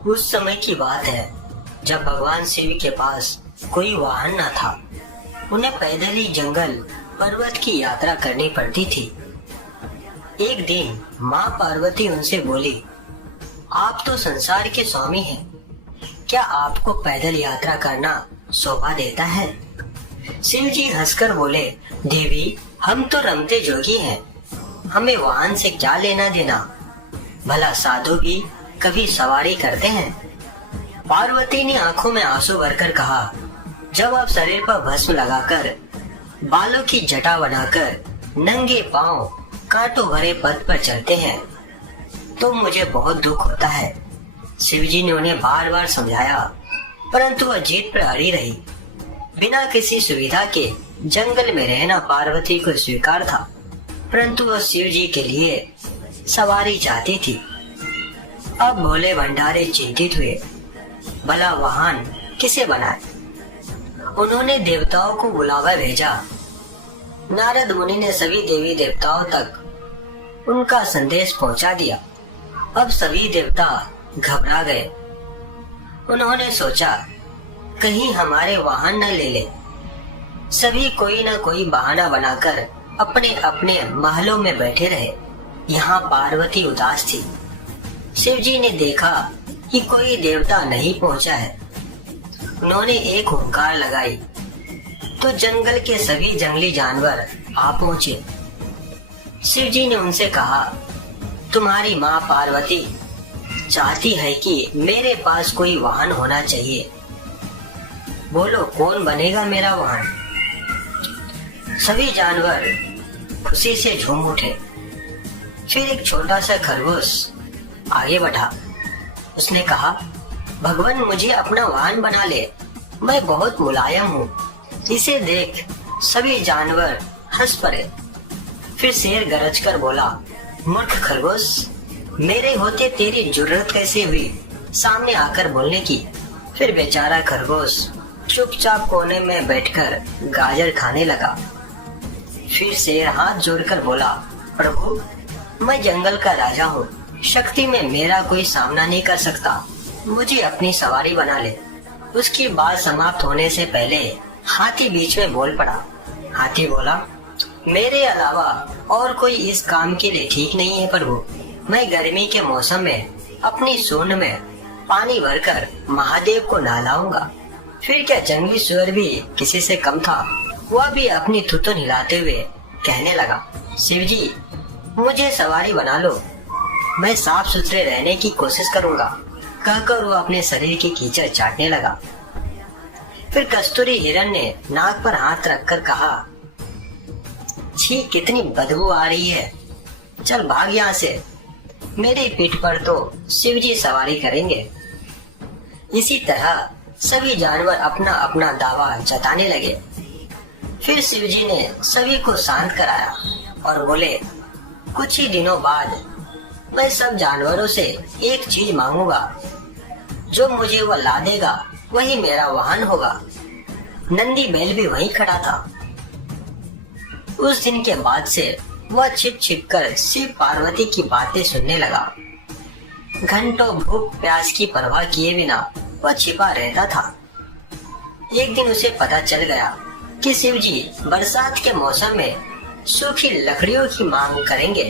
उस समय की बात है जब भगवान शिव के पास कोई वाहन न था। उन्हें पैदल ही जंगल पर्वत की यात्रा करनी पड़ती थी। एक दिन माँ पार्वती उनसे बोली, आप तो संसार के स्वामी हैं, क्या आपको पैदल यात्रा करना शोभा देता है? शिव जी हंसकर बोले, देवी, हम तो रमते जोगी हैं, हमें वाहन से क्या लेना देना? भला साधु भी कभी सवारी करते हैं? पार्वती ने आंखों में आंसू भरकर कहा, जब आप शरीर पर भस्म लगाकर, बालों की जटा बनाकर, नंगे पांव कांटों भरे पथ पर चलते हैं तो मुझे बहुत दुख होता है। शिवजी ने उन्हें बार बार समझाया, परंतु वह जीत पर अड़ी रही। बिना किसी सुविधा के जंगल में रहना पार्वती को स्वीकार था, परंतु वह शिवजी के लिए सवारी चाहती थी। अब भोले भंडारे चिंतित हुए, भला वाहन किसे बनाए? उन्होंने देवताओं को बुलावा भेजा। नारद मुनि ने सभी देवी देवताओं तक उनका संदेश पहुंचा दिया। अब सभी देवता घबरा गए। उन्होंने सोचा, कहीं हमारे वाहन न ले ले। सभी कोई न कोई बहाना बनाकर अपने अपने महलों में बैठे रहे। यहाँ पार्वती उदास थी। शिवजी ने देखा कि कोई देवता नहीं पहुंचा है। उन्होंने एक हुंकार लगाई तो जंगल के सभी जंगली जानवर आ पहुंचे। शिवजी ने उनसे कहा, तुम्हारी माँ पार्वती चाहती है कि मेरे पास कोई वाहन होना चाहिए। बोलो, कौन बनेगा मेरा वाहन? सभी जानवर खुशी से झूम उठे। फिर एक छोटा सा खरगोश आगे बढ़ा। उसने कहा, भगवान, मुझे अपना वाहन बना ले, मैं बहुत मुलायम हूँ। इसे देख सभी जानवर हंस पड़े। फिर शेर गरज कर बोला, मूर्ख खरगोश, मेरे होते तेरी जुर्रत कैसे हुई सामने आकर बोलने की? फिर बेचारा खरगोश चुपचाप कोने में बैठकर गाजर खाने लगा। फिर शेर हाथ जोड़कर बोला, प्रभु, मैं जंगल का राजा हूँ, शक्ति में मेरा कोई सामना नहीं कर सकता, मुझे अपनी सवारी बना ले। उसकी बात समाप्त होने से पहले हाथी बीच में बोल पड़ा। हाथी बोला, मेरे अलावा और कोई इस काम के लिए ठीक नहीं है प्रभु। मैं गर्मी के मौसम में अपनी सूंड में पानी भरकर महादेव को नहलाऊंगा। फिर क्या जंगली सुअर भी किसी से कम था? वह भी अपनी थुथुन हिलाते हुए कहने लगा, शिवजी, मुझे सवारी बना लो, मैं साफ सुथरे रहने की कोशिश करूंगा। कहकर वो अपने शरीर की कीचड़ चाटने लगा। फिर कस्तूरी हिरण ने नाक पर हाथ रखकर कहा, छी, कितनी बदबू आ रही है, चल भाग यहाँ से। मेरी पीठ पर तो शिवजी सवारी करेंगे। इसी तरह सभी जानवर अपना अपना दावा जताने लगे। फिर शिवजी ने सभी को शांत कराया और बोले, कुछ ही दिनों बाद मैं सब जानवरों से एक चीज मांगूंगा, जो मुझे वह ला देगा वही मेरा वाहन होगा। नंदी बैल भी वहीं खड़ा था। उस दिन के बाद से वह छिप छिप कर शिव पार्वती की बातें सुनने लगा। घंटों भूख प्यास की परवाह किए बिना वह छिपा रहता था। एक दिन उसे पता चल गया कि शिवजी बरसात के मौसम में सूखी लकड़ियों की मांग करेंगे,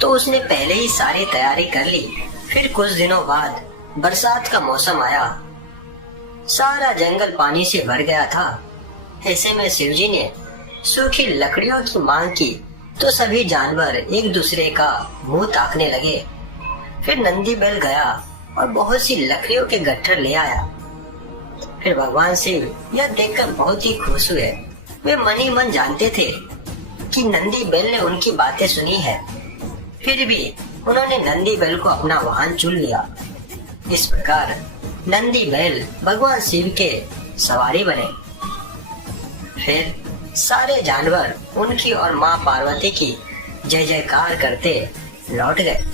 तो उसने पहले ही सारी तैयारी कर ली। फिर कुछ दिनों बाद बरसात का मौसम आया। सारा जंगल पानी से भर गया था। ऐसे में शिवजी ने सूखी लकड़ियों की मांग की तो सभी जानवर एक दूसरे का मुंह ताकने लगे। फिर नंदी बैल गया और बहुत सी लकड़ियों के गट्ठर ले आया। फिर भगवान शिव यह देखकर बहुत ही खुश हुए। वे मन ही मन जानते थे कि नंदी बैल ने उनकी बातें सुनी है, फिर भी उन्होंने नंदी बैल को अपना वाहन चुन लिया। इस प्रकार नंदी बैल भगवान शिव के सवारी बने। फिर सारे जानवर उनकी और माँ पार्वती की जय जयकार करते लौट गए।